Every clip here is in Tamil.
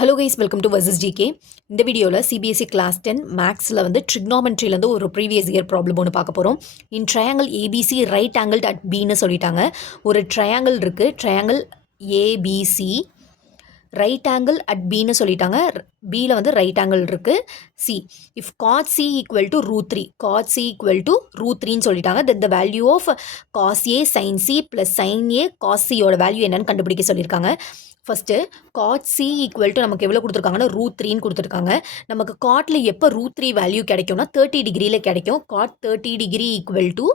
Hello guys, welcome to versus GK. இந்த வீடியோவில் சிபிஎஸ்சி கிளாஸ் 10 மேக்ஸில் வந்து ட்ரிக்னாமெட்ரிலேருந்து ஒரு ப்ரீவியஸ் இயர் ப்ராப்ளம் ஒன்று பார்க்க போகிறோம். In triangle ABC right angle at பின்னு சொல்லிட்டாங்க. ஒரு ட்ரையாங்கிள் இருக்குது, triangle ABC right angle at பின்னு சொல்லிட்டாங்க. பியில் வந்து ரைட் ஆங்கிள் இருக்குது. C if cot C equal to √3, cot C equal to √3ன்னு சொல்லிட்டாங்க. Then the value of cos A sine C plus sine A cos சியோட வேல்யூ என்னன்னு கண்டுபிடிக்க சொல்லியிருக்காங்க. First cot C equal to நமக்கு எவ்வளோ கொடுத்துருக்காங்கன்னா √3ன்னு கொடுத்துருக்காங்க. நமக்கு காட்டில் எப்போ √3 வேல்யூ கிடைக்கும்னா 30 டிகிரியில் கிடைக்கும். Cot 30 degree equal to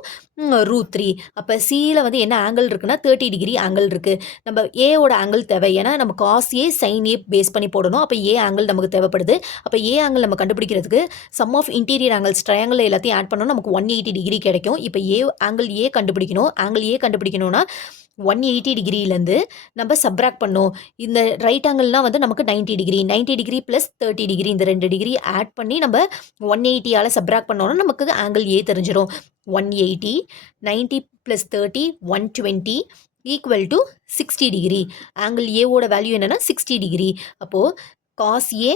√3. அப்போ சியில் வந்து என்ன ஆங்கிள் இருக்குன்னா 30 டிகிரி ஆங்கிள் இருக்குது. நம்ம ஏவோட ஆங்கிள் தேவை, ஏன்னா நம்ம cos A sine A base பண்ணி போடணும். அப்போ ஏ ஆங்கிள் நமக்கு தேவைப்படுது. அப்போ ஏ ஆங்கிள் நம்ம கண்டுபிடிக்கிறதுக்கு sum of interior angles triangle எல்லாத்தையும் ஆட் பண்ணோம், நமக்கு 180 டிகிரி கிடைக்கும். இப்போ ஆங்கிள் ஏ கண்டுபிடிக்கணும். ஆங்கிள் ஏ கண்டுபிடிக்கணும்னா 180 டிகிரிலேருந்து நம்ம சப்ராக்ட் பண்ணோம். இந்த ரைட் ஆங்கிள்னால் வந்து நமக்கு 90 டிகிரி, 90 டிகிரி ப்ளஸ் 30 டிகிரி, இந்த 2 டிகிரி ஆட் பண்ணி நம்ம 180ஆல் சப்ராக்ட் பண்ணோன்னா நமக்கு ஆங்கிள் ஏ தெரிஞ்சிடும். 180 90 plus 30 120 equal to 60 degree. Angle ஏவோட வேல்யூ என்னென்னா 60 டிகிரி. அப்போது cos A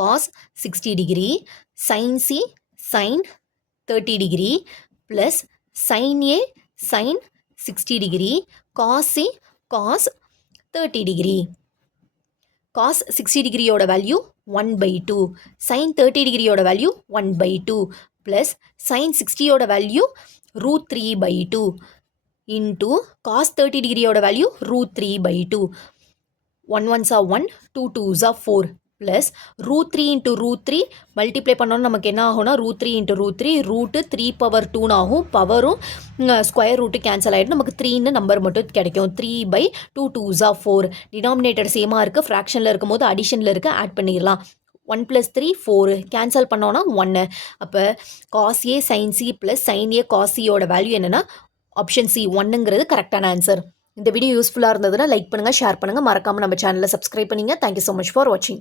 cos 60 degree, sine C sine 30 degree plus sine A sine 60 degree, cos C cos 30 degree. Cos 60 டிகிரியோட வேல்யூ 1/2, சைன் 30 டிகிரியோட வேல்யூ 1/2 ப்ளஸ் சைன் 60யோட வேல்யூ √3/2 இன்டூ காஸ் 30 டிகிரியோட value √3/2. 1 1s are 1, 2 2s are 4 plus √3 into √3 multiply பண்ணோன்னு நமக்கு என்ன ஆகும்னா √3 இன்ட்டு √3 √3/2 ஆகும். பவரும் ஸ்கொயர் ரூட்டு கேன்சல் ஆகிடும். நமக்கு 3ன்னு நம்பர் மட்டும் கிடைக்கும். 3/2 2s are 4. டினாமினேட்டர் சேமாக இருக்குது, ஃப்ராக்ஷனில் இருக்கும் போது அடிஷனில் இருக்குது, ஆட் பண்ணிடலாம். 1 + 3 4 கேன்சல் பண்ணோன்னா 1. அப்போ cos A sine C plus sine A cos சியோட வேல்யூ என்னென்னா ஆப்ஷன் சி 1ங்கிறது கரெக்டான ஆன்சர். இந்த வீடியோ யூஸ்ஃபுல்லாக இருந்ததுன்னா லைக் பண்ணுங்கள், ஷேர் பண்ணுங்கள், மறக்காமல் நம்ம சேனலை சப்ஸ்கிரைப் பண்ணிங்க. தேங்க்யூ ஸோ மச் ஃபார் வாட்சிங்.